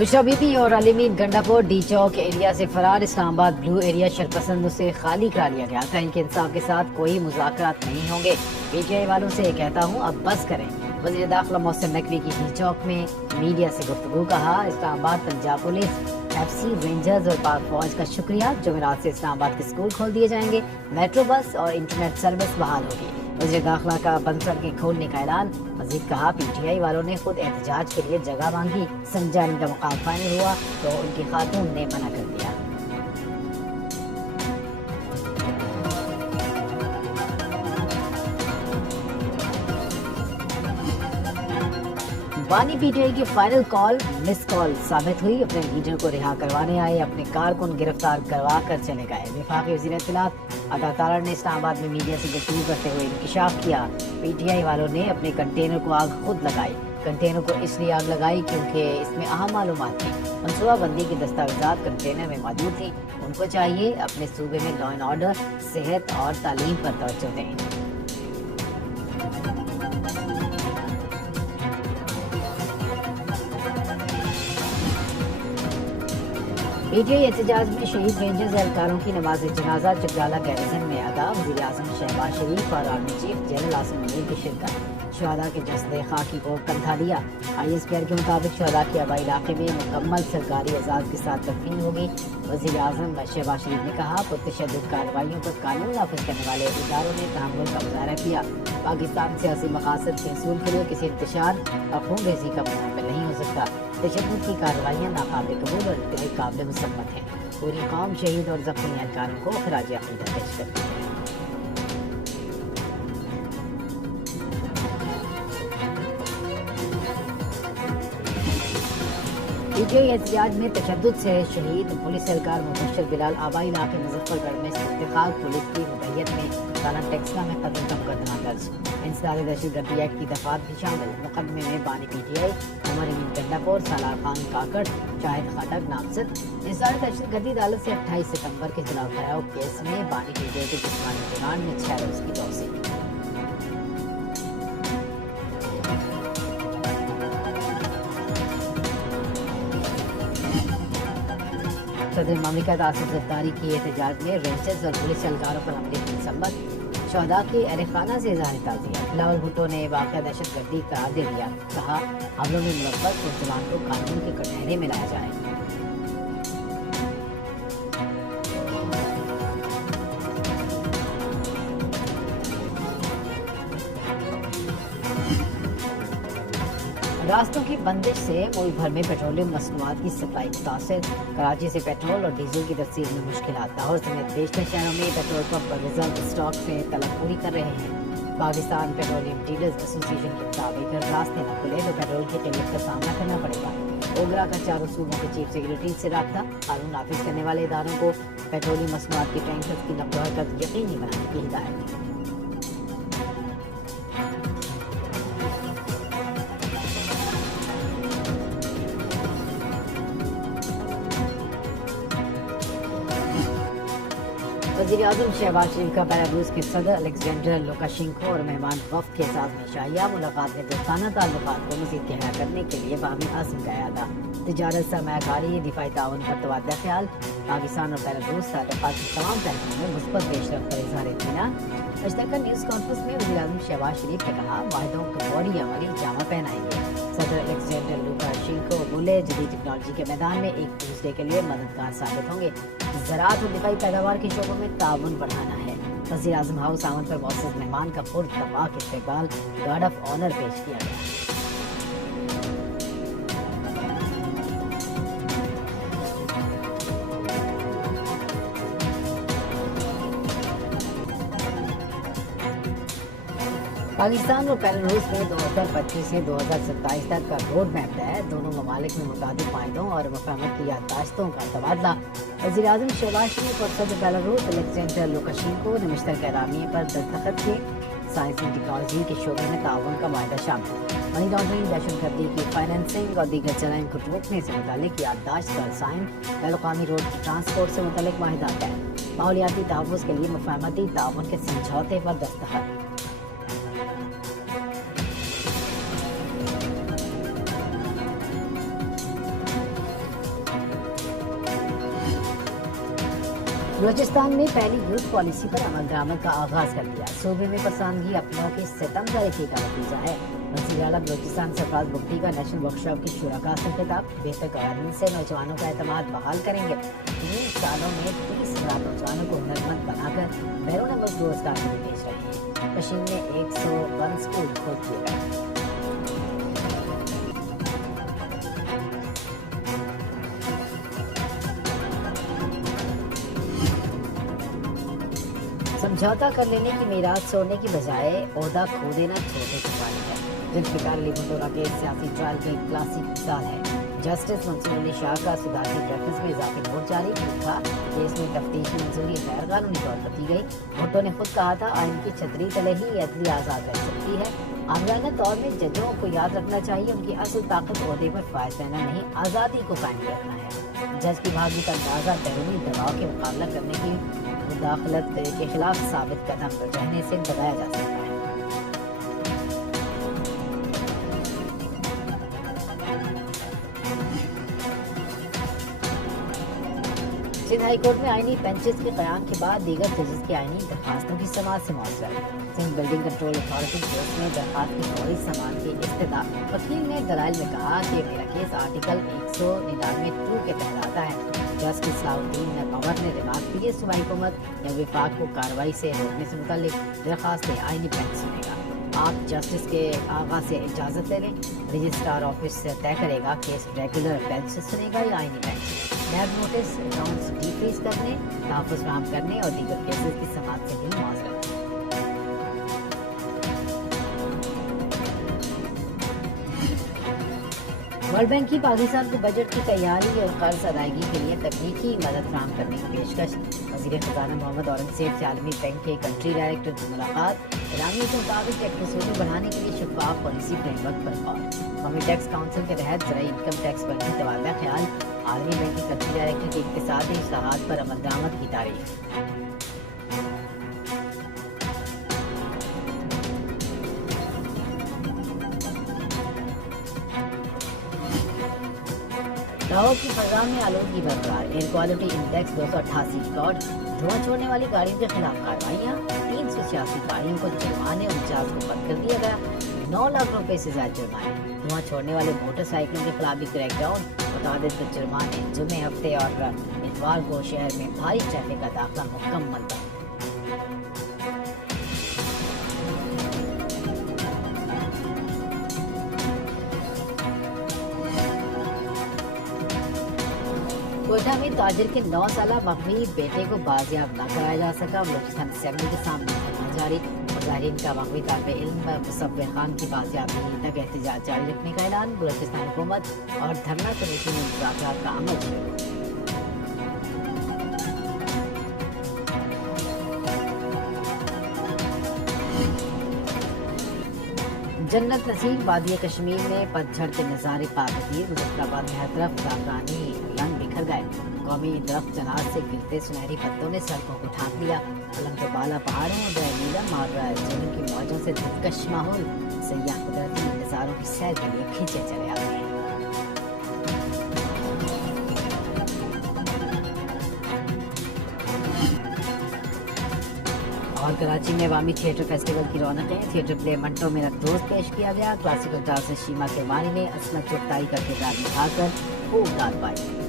बुशरा बीबी और अलीमीन गंडापुर डी चौक एरिया से फरार इस्लामाबाद ब्लू एरिया शरपसंदों से खाली करा लिया गया। तहरीक इंसाफ के साथ कोई मुज़ाकरात नहीं होंगे। पीटीआई वालों से कहता हूँ अब बस करें। वज़ीर दाखिला मोहसिन नकवी की डी चौक में मीडिया से गुफ्तगू। कहा, Islamabad Punjab police, FC, rangers और पाक फौज का शुक्रिया। जुमेरात से इस्लामाबाद के स्कूल खोल दिए जाएंगे। मेट्रो बस और इंटरनेट सर्विस बहाल होगी। वज़ीर दाखिला का बंद सड़कें खोलने का ऐलान। मजीद कहा, पीटीआई वालों ने खुद एहतजाज के लिए जगह मांगी। संजाने का मुकाम फाइनल हुआ तो उनकी खातून ने मना कर दिया। बानी पीटीआई की फाइनल कॉल मिस कॉल साबित हुई। अपने लीडर को रिहा करवाने आए अपने कारकुन गिरफ्तार करवा कर चले गए। वफाकी वज़ीर इत्तलात अता तारड़ ने इस्लामाबाद में मीडिया से गुफ्तगू करते हुए इंकशाफ किया। पीटीआई वालों ने अपने कंटेनर को आग खुद लगाई। कंटेनर को इसलिए आग लगाई क्योंकि इसमें अहम मालूमात थी। मनसूबाबंदी की दस्तावेजात कंटेनर में मौजूद थी। उनको चाहिए अपने सूबे में लॉ एंड ऑर्डर, सेहत और तालीम पर तवज्जो दें। पीटीआई एहतजाज में शहीद रेंजर्स एहलकारों की नमाज जनाजा चकराला गैरिसन में अदा। वज़ीर आज़म शहबाज शरीफ और army chief general Asim Munir की शिरकत। शुहदा के जस्दे खाकी को कंधा दिया। ISPR के मुताबिक शुहदा के आबाई इलाके में मुकम्मल सरकारी एजाज़ के साथ तदफीन होगी। वज़ीर आज़म शहबाज शरीफ ने कहा, पुरतशद्दुद कार्रवाइयों पर कानून नाफिज करने वाले इदारों ने तहम्मुल का मुजाहरा किया। पाकिस्तान सियासी मकासद के हसूल के लिए किसी इंतशार और खून रेज़ी का मुकाबला नहीं हो सकता। तशद्दुद की कार्रवाइयाँ नाकाबिल कबूल और इंतहाई काबिल मुसम्मत हैं। पूरी कौम शहीद और ज़ख्मी एहलकारों को खराज अक़ीदत पेश करती है। पीटीआई एहतजाज में तशद्दुद से शहीद पुलिस एहलकार मुबश्शिर बिलाल आबाई इलाके मुजफ्फरगढ़ में इस्तिखाब पुलिस की मुदैयत में थाना टेक्सला में कत्ल का मुकदमा दर्ज। इंसदाद दहशतगर्दी एक्ट की दफात भी शामिल। मुकदमे में बानी पीटीआई, उमर अमीन गंडापुर, सालार खान काकड़, शाहिद खटक नामजद। इंसदाद दहशतगर्दी अदालत से 28 सितंबर के खिलाफ भराव केस में बानी पीटीआई के जिस्मानी रिमांड में 6 रोज की तौसीक। सदर ममलिकत आसिफ ज़रदारी की एहतजाज में रेंजर्स और पुलिस एहलकारों पर हमले की मसम्मत। शुहदा के अहलखाना से इज़हार ताज़ियत। बिलावल भुट्टो ने वाक़या दहशतगर्दी करार दे दिया। कहा, हमलों में मुलव्वस मुसलमान को कानून के कटहरे में लाया जाए। रास्तों की बंदिश से मुल्क भर में पेट्रोलियम मसनूआत की सप्लाई मुतासिर। कराची से पेट्रोल और डीजल की तफसील में मुश्किलात। लाहौर समेत बेशतर शहरों में पेट्रोल पंप रिजर्व स्टॉक से तलब पूरी कर रहे हैं। पाकिस्तान पेट्रोलियम डीलर्स एसोसिएशन के मुताबिक अगर रास्ते न खुले तो पेट्रोल की किल्लत का सामना करना पड़ेगा। ओगरा का चारों सूबों के चीफ सेक्रेटरी से रब्ता। कानून नाफिज करने वाले इदारों को पेट्रोलियम मसनूआत की टैंकर्स की नक़ल व हरकत यकीनी बनाने की हिदायत। वज़ीर आज़म शहबाज शरीफ का बेलारूस के सदर अलेक्जेंडर लुकाशेंको और मेहमान वफ़द के साथ में शाहिया मुलाकात में दोस्ताना ताल्लुकात को मज़ीद गहरा करने के लिए बाहमी अज़्म का इरादा। तिजारत, सरमायाकारी, दिफाई ताउन पर तबादला ख्याल। पाकिस्तान और बेलारूस ताल्लुकात की तमाम पहलुओं में मुस्बत पेशरफ्त पर इज़हार इत्मीनान। अजतका न्यूज़ कॉन्फ्रेंस में वज़ीर आज़म शहबाज शरीफ ने कहा, वाहिदों को बॉडी अमली जामा पहनाएंगे। सदर अलेक्जेंडर लुकाशेंको बोले, जदीद टेक्नोलॉजी के मैदान में एक दूसरे के लिए मददगार साबित होंगे। ज़राअत और दिफाई पैदावार के शोबों में ताउन बढ़ाना है। वज़ीर आज़म हाउस आमद पर मौसूस मेहमान का पुरतबाक इस्तकबाल, गार्ड ऑफ ऑनर पेश किया गया। पाकिस्तान और बेलारूस में 2025 से 2027 तक का रोड मैप है। दोनों ममालिक में मुताबिक फायदों और मफाहमत की याददाश्तों का तबादला। वज़ीर आज़म शहबाज शरीफ और सदर बेलारूस अलेक्जेंडर लुकाशेंको ने मुश्तरका एलामिये पर दस्तखत किए। साइंस एंड टेक्नोलॉजी के शोबे में ताउन का माहिदा शामिल। मनी लॉन्ड्रिंग, दहशतगर्दी की फाइनेंसिंग और दीगर जराइम को रोकने से मुतालिक याददाश्त का साइन। बैनुल-अक़वामी रोड ट्रांसपोर्ट से मुतालिक माहिदात है। माहौलियाती तहफ़्फ़ुज़ के लिए मुफ़ाहमती ताउन के समझौते पर दस्तखत। बलूचिस्तान में पहली यूथ पॉलिसी पर अमल दरामद का आगाज कर दिया। सूबे में पसंदगी अपनों की सितमगरी का नतीजा है। वज़ीर आला बलूचिस्तान सरफराज बुगटी का नेशनल वर्कशॉप की शुरा से खिताब। बेहतर क़यादत से नौजवानों का एतमाद बहाल करेंगे। 3 सालों में 30,000 नौजवानों को हुनरमंद बनाकर बैरून मुल्क रोजगार में भेज रहे हैं। कशीम में 101 स्कूल खोल किए गए। समझौता कर लेने की मीरात छोड़ने की बजाय ओहदा खो देना छोटे चुकानी है। जुल्फ़िकार अली भुट्टो के सियासी ट्रायल की एक क्लासिक मिसाल है। जस्टिस मंसूर अली शाह का सुधार की प्रेफरेंस में इजाफी नोट जारी था। केस में तफ्तीश की मंजूरी गैर कानूनी तौर पर दी गई। भुट्टो ने खुद कहा था आइन की छतरी तले ही अदली आज़ाद रह सकती है। आमलाना तौर में जजों को याद रखना चाहिए उनकी असल ताकत ओहदे पर फायज रहना नहीं, आज़ादी को कायम रखना है। जज की भागी का अंदाजा बैरूनी दबाव के मुकाबला करने की मुदाखलत के खिलाफ साबित कदम रहने से लगाया जा सकता है। सिंध हाई कोर्ट में आईनी बेंचेस के क़याम के बाद दीगर जजेस की आईनी दरखास्तों की समाअत से मौसूल। Sindh building control authority case में दरखास्त की फौरी समाअत की इस्तदा। वकील ने दलाइल में कहा कि मेरा केस आर्टिकल 199(2) के तहत आता है। जस्टिस सलाउद्दीन कंवर ने रिमार्क दिए सूबाई हुकूमत या विफाक को कार्रवाई से रोकने से मुताल्लिक दरखास्त आईनी बेंच सुनेगा। आप जस्टिस के आगा से इजाज़त ले लें। रजिस्ट्रार ऑफिस तय करेगा केस रेगुलर बेंच से सुनेगा या आईनी बेंच। नैब नोटिस अकाउंट्स डिफ्रीज करने, तहफ़्फ़ुज़ फराहम करने और दीगर केसेस की समाअत से भी मौजूद। वर्ल्ड बैंक की पाकिस्तान के बजट की तैयारी और कर्ज अदायगी के लिए तकनीकी मदद फराहम करने की पेशकश। वज़ीर ख़ज़ाना मोहम्मद औरंगज़ेब से आलमी बैंक के कंट्री डायरेक्टर की मुलाकात। ईरानी के मुताबिक टैक्स वसूली बढ़ाने के लिए शफ़ाफ पॉलिसी फ्रेमवर्क पर गौर। कौमी टैक्स काउंसिल के तहत ज़राई इनकम टैक्स पर भी तबादला ख्याल। आलमी बैंक के कंट्री डायरेक्टर के इक़्तिसादी इस्लाहात पर अमल दरामद की तारीफ। लाहौर की फजा में आलूदगी बरकरार। Air quality index 288 record. धुआं छोड़ने वाली गाड़ियों के खिलाफ कार्रवाइयाँ। 386 गाड़ियों को जुर्माने 49 को बंद कर दिया गया। 9 लाख रुपए से ज्यादा जुर्माने। धुआं छोड़ने वाले मोटरसाइकिलों के खिलाफ भी क्रैकडाउन। मुताबिक जुर्माने। जुमे हफ्ते और इतवार को शहर में भारी ट्रैफिक का दाखिला मुकम्मल बंद। कोयटा में ताजिर के 9 साला मगवी बेटे को बाजियाब न कराया जा सका। बलूचिस्तान असेंबली के सामने धरना जारी। मुजाहिरीन का मगवी तालिब इल्म मुसव्विर खान की बाजियाबी तक एहतजाज जारी रखने का ऐलान। बलूचिस्तान हुकूमत और धरना कमेटी में मुज़ाकरात का अमल शुरू। जन्नत नसीब वादी कश्मीर में पतझड़ के नज़ारे पाबंदी। मुजफ्फराबाद में हर तरफ जाफरानी रंग बिखर गए। कौमी दरख्त जनात से गिरते सुनहरी पत्तों ने सड़कों को ढांक लिया। अलंग बाला पहाड़ों और नीलम और झीलों की मौजों से दिलकश माहौल। सयाह कुदरती नज़ारों की सैर के लिए खींचे चले आते हैं। और कराची में अवामी थिएटर फेस्टिवल की रौनकें। थिएटर प्ले मंटो में रक्तोज पेश किया गया। क्लासिकल डांसर शीमा केमानी ने असमत चुगताई का किरदार निभाकर खूब दाद पाई।